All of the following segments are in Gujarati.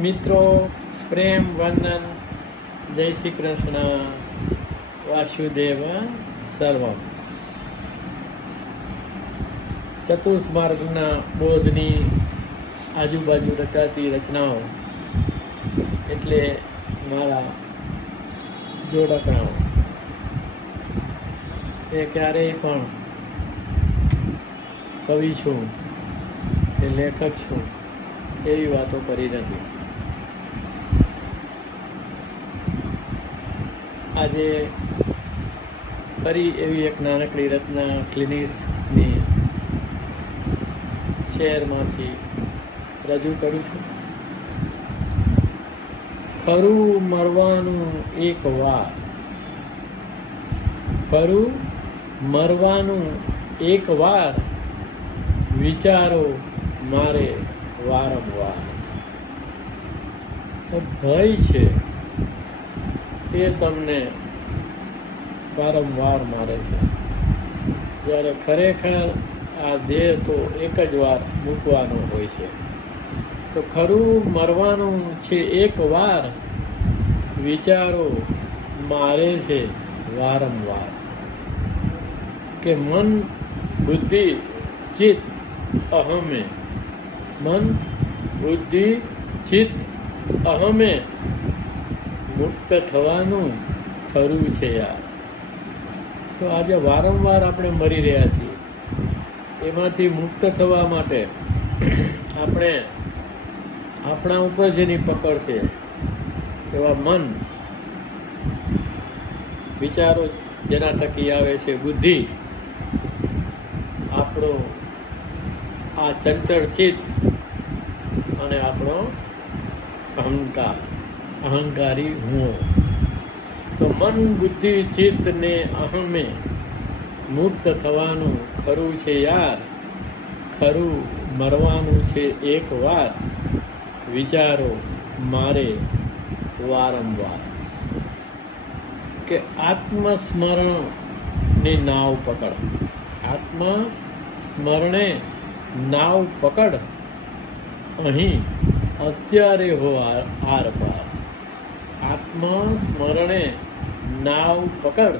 મિત્રો, પ્રેમ, વંદન, જય શ્રી કૃષ્ણ, વાસુદેવ, સર્વમ. ચતુર્માર્ગના બોધની આજુબાજુ રચાતી રચનાઓ એટલે મારા જોડકણાઓ. એ ક્યારેય પણ કવિ છું કે લેખક છું એવી વાતો કરી નથી. આજે ફરી એવી એક નાનકડી રચના ક્લિનિક્સની શહેરમાંથી રજૂ કરું છું. ખરું મરવાનું એક વાર. ખરું મરવાનું એક વાર. વિચારો મારે વારંવાર. તો ભય છે. એ તમને વારંવાર મારે છે. જ્યારે ખરેખર આ દેહ તો એક જ વાર મૂકવાનો હોય છે. તો ખરું મરવાનું છે એક વાર? વિચારો, મારે છે વારંવાર. કે મન, બુદ્ધિ, ચિત્ત અહમે. મન, બુદ્ધિ, ચિત્ત અહમે. મુક્ત થવાનું ખરું છે યાર. તો આજે વારંવાર આપણે મરી રહ્યા છીએ. એમાંથી મુક્ત થવા માટે આપણે આપણા ઉપર જેની પકડ છે, એવા મન વિચારો જેના થકી આવે છે બુદ્ધિ, આપણો આ ચંચળ ચિત્ત અને આપણો અહંકાર. અહંકારી હું. તો મન બુદ્ધિ ચિત્ત ને અહમે મુક્ત થવાનું ખરું છે યાર. ખરું મરવાનું છે એક વાર. વિચારો મારે વારંવાર. કે આત્મસ્મરણની નાવ પકડ. આત્મ સ્મરણે નાવ પકડ. અહીં અત્યારે હો આર પાર. આત્મ સ્મરણે નાવ પકડ.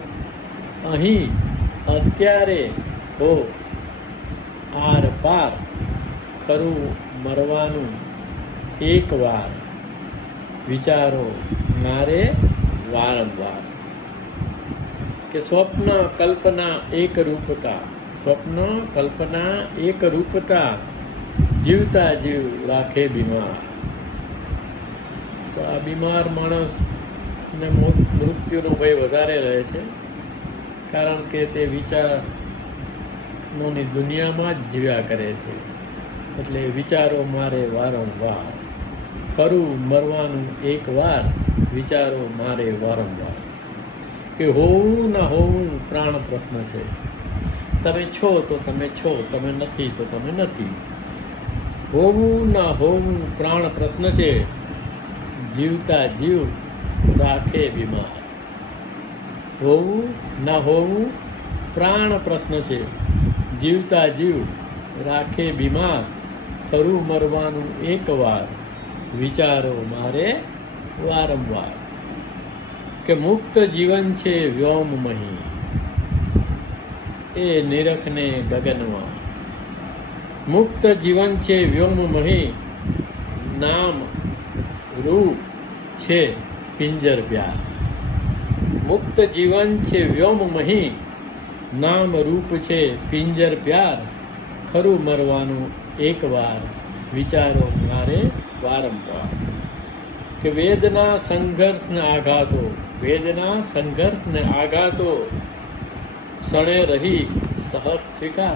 અહીં અત્યારે હો, આર પાર. ખરું મરવાનું એક વાર. વિચારો મારે વારંવાર. કે સ્વપ્ન કલ્પના એક રૂપતા. સ્વપ્ન કલ્પના એક રૂપતા. જીવતા જીવ રાખે બીમાર બીમાર માણસને મોત મૃત્યુનો ભય વધારે રહે છે. કારણ કે તે વિચારોની દુનિયામાં જ જીવ્યા કરે છે. એટલે વિચારો મારે વારંવાર. ખરું મરવાનું એક વાર, વિચારો મારે વારંવાર. કે હોવું ન હોવું પ્રાણ પ્રશ્ન છે. તમે છો તો તમે છો, તમે નથી તો તમે નથી. હોવું ન હોવું પ્રાણ પ્રશ્ન છે. જીવતા જીવ રાખે બીમાર. હોવું ન હોવું પ્રાણ પ્રશ્ન છે. જીવતા જીવ રાખે બીમાર. ખરું મરવાનું એક વાર વિચારો મારે વારંવાર. કે મુક્ત જીવન છે વ્યોમમહી. એ નિરખને ગગનમાં મુક્ત જીવન છે વ્યોમમહી. નામ રૂપ છે પિંજર પ્યાર. મુક્ત જીવન છે વ્યોમમહી નામ રૂપ છે પિંજર પ્યાર. ખરું મરવાનું એકવાર. વિચારો મારે વારંવાર. કે વેદના સંઘર્ષને આઘાતો. વેદના સંઘર્ષને આઘાતો. ક્ષણે રહી સહજ સ્વીકાર.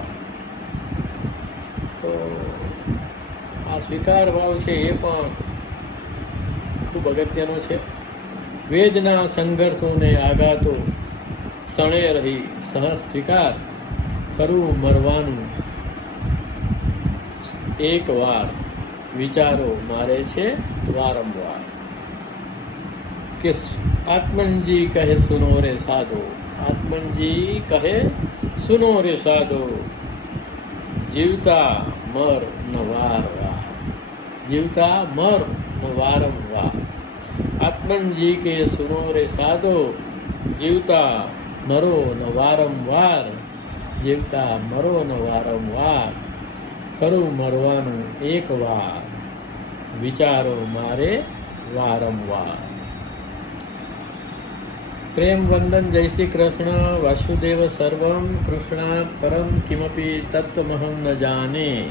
તો આ સ્વીકાર ભાવ છે એ પણ ખૂબ અગત્યનો છે. વેદના સંઘર્ષોને આઘાતો, ક્ષણે રહી સહજ સ્વીકાર, ખરું મરવાનું. એકવાર વિચારો મારે છે વારંવાર. કે આત્મનજી કહે, સુનો રે સાધો. આત્મનજી કહે, સુનો રે સાધો. જીવતા મર ન વાર વાર જીવતા મર ન વારંવાર. આત્મનજી કે સુનો રે સાધો, જીવતા મરો ન વારંવાર. જીવતા મરો ન વારંવાર. ખરું મરવાનું એક વાર. વિચારો મારે વારંવાર. પ્રેમ વંદન જય શ્રી કૃષ્ણ, વાસુદેવ સર્વમ કૃષ્ણા પરમ કિમપી તત્વમહમ ન જાને.